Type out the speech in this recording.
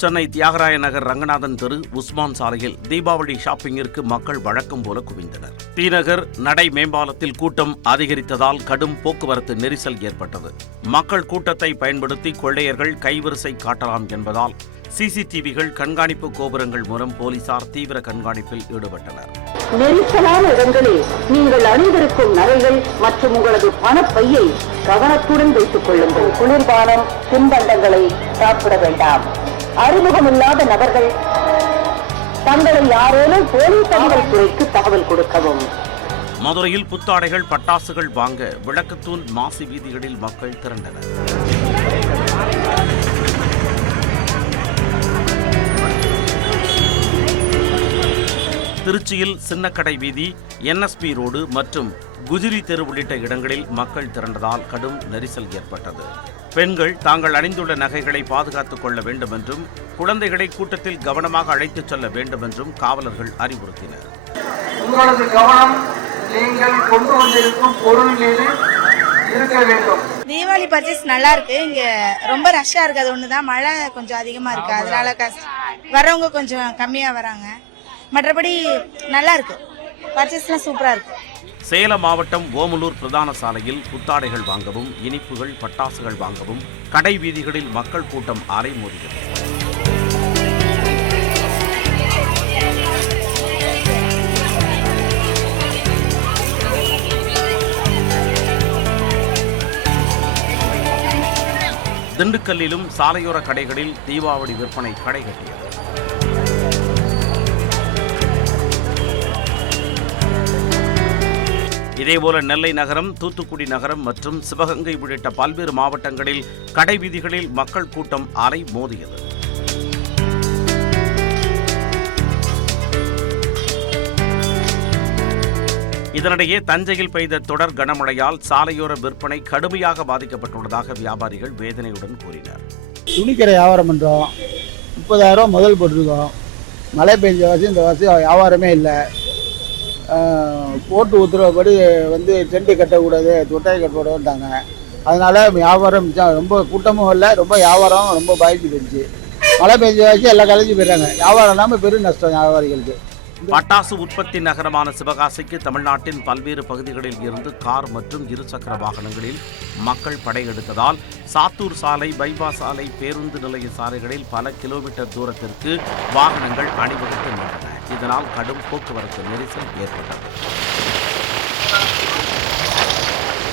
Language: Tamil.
சென்னை தியாகராய நகர் ரங்கநாதன் தெரு உஸ்மான் சாலையில் தீபாவளி ஷாப்பிங்கிற்கு மக்கள் வழக்கம் போல குவிந்தனர். தீநகர் நடை மேம்பாலத்தில் கூட்டம் அதிகரித்ததால் கடும் போக்குவரத்து நெரிசல் ஏற்பட்டது. மக்கள் கூட்டத்தை பயன்படுத்தி கொள்ளையர்கள் கைவரிசை காட்டலாம் என்பதால் சிசிடிவிகள் கண்காணிப்பு கோபுரங்கள் மூலம் போலீசார் தீவிர கண்காணிப்பில் ஈடுபட்டனர். நெரிசலான இடங்களில் நீங்கள் அணிந்திருக்கும் நகைகள் மற்றும் உங்களது பணப்பையை கவனத்துடன் வைத்துக் கொள்ளுங்கள். குளிர்பானம், தின்பண்டங்களை சாப்பிட வேண்டாம். அறிமுகமில்லாத நபர்கள் தங்களை யாரேனும் போலீஸ் தகவல் துறைக்கு தகவல் கொடுக்கவும். மதுரையில் புத்தாடைகள், பட்டாசுகள் வாங்க விளக்குத்தூண் மாசி வீதிகளில் மக்கள் திரண்டனர். திருச்சியில் சின்னக்கடை வீதி, என்எஸ்பி ரோடு மற்றும் குஜிரி தெரு உள்ளிட்ட இடங்களில் மக்கள் திரண்டதால் கடும் நெரிசல் ஏற்பட்டது. பெண்கள் தாங்கள் அணிந்துள்ள நகைகளை பாதுகாத்துக் கொள்ள வேண்டும் என்றும் குழந்தைகளை கூட்டத்தில் கவனமாக அழைத்துச் செல்ல வேண்டும் என்றும் காவலர்கள் அறிவுறுத்தினர். உங்களது கவனம் நீங்கள் கொண்டு வந்திருக்கும் பொருள் மீது இருக்க வேண்டும். தீபாவளி பர்ச்சேஸ் நல்லா இருக்கு. இங்க ரொம்ப ரஷ்ஷா இருக்கு. அது ஒண்ணுதான், மழை கொஞ்சம் அதிகமா இருக்கு. அதனால வர்றவங்க கொஞ்சம் கம்மியா வராங்க. மற்றபடி நல்லா இருக்கு. பர்ச்சேஸ்லாம் சூப்பரா இருக்கு. சேலம் மாவட்டம் ஓமலூர் பிரதான சாலையில் புத்தாடைகள் வாங்கவும், இனிப்புகள், பட்டாசுகள் வாங்கவும் கடை வீதிகளில் மக்கள் கூட்டம் அலைமோதியது. திண்டுக்கல்லிலும் சாலையோர கடைகளில் தீபாவளி விற்பனை கடை கட்டியது. இதேபோல நெல்லை நகரம், தூத்துக்குடி நகரம் மற்றும் சிவகங்கை உள்ளிட்ட பல்வேறு மாவட்டங்களில் கடை வீதிகளில் மக்கள் கூட்டம் அலை மோதியது. இதனிடையே தஞ்சையில் பெய்த தொடர் கனமழையால் சாலையோர விற்பனை கடுமையாக பாதிக்கப்பட்டுள்ளதாக வியாபாரிகள் வேதனையுடன் கூறினர். துணிக்கடை வியாபாரம் பண்ணுறோம், 30,000 முதல் போட்டிருக்கோம். மழை பெஞ்ச வாசி இந்த வாசி வியாபாரமே இல்லை. போட்டு உத்தரவுப்படி டென்ட் கட்டக்கூடாது, தொட்டாய் கட்டக்கூடாதுட்டாங்க. அதனால வியாபாரம் ரொம்ப கூட்டமும் இல்லை, ரொம்ப வியாபாரம் ரொம்ப பாதிச்சு போயிடுச்சு. மழை பெஞ்ச வாசி எல்லாம் கலைஞ்சு போயிடுறாங்க. வியாபாரம் இல்லாமல் பெரும் நஷ்டம் வியாபாரிகளுக்கு. பட்டாசு உற்பத்தி நகரமான சிவகாசிக்கு தமிழ்நாட்டின் பல்வேறு பகுதிகளில் இருந்து கார் மற்றும் இருசக்கர வாகனங்களில் மக்கள் படையெடுத்ததால் சாத்தூர் சாலை, பைபாஸ் சாலை, பேருந்து நிலைய சாலைகளில் பல கிலோமீட்டர் தூரத்திற்கு வாகனங்கள் அணிவகுத்து நின்றன. இதனால் கடும் போக்குவரத்து நெரிசல் ஏற்பட்டது.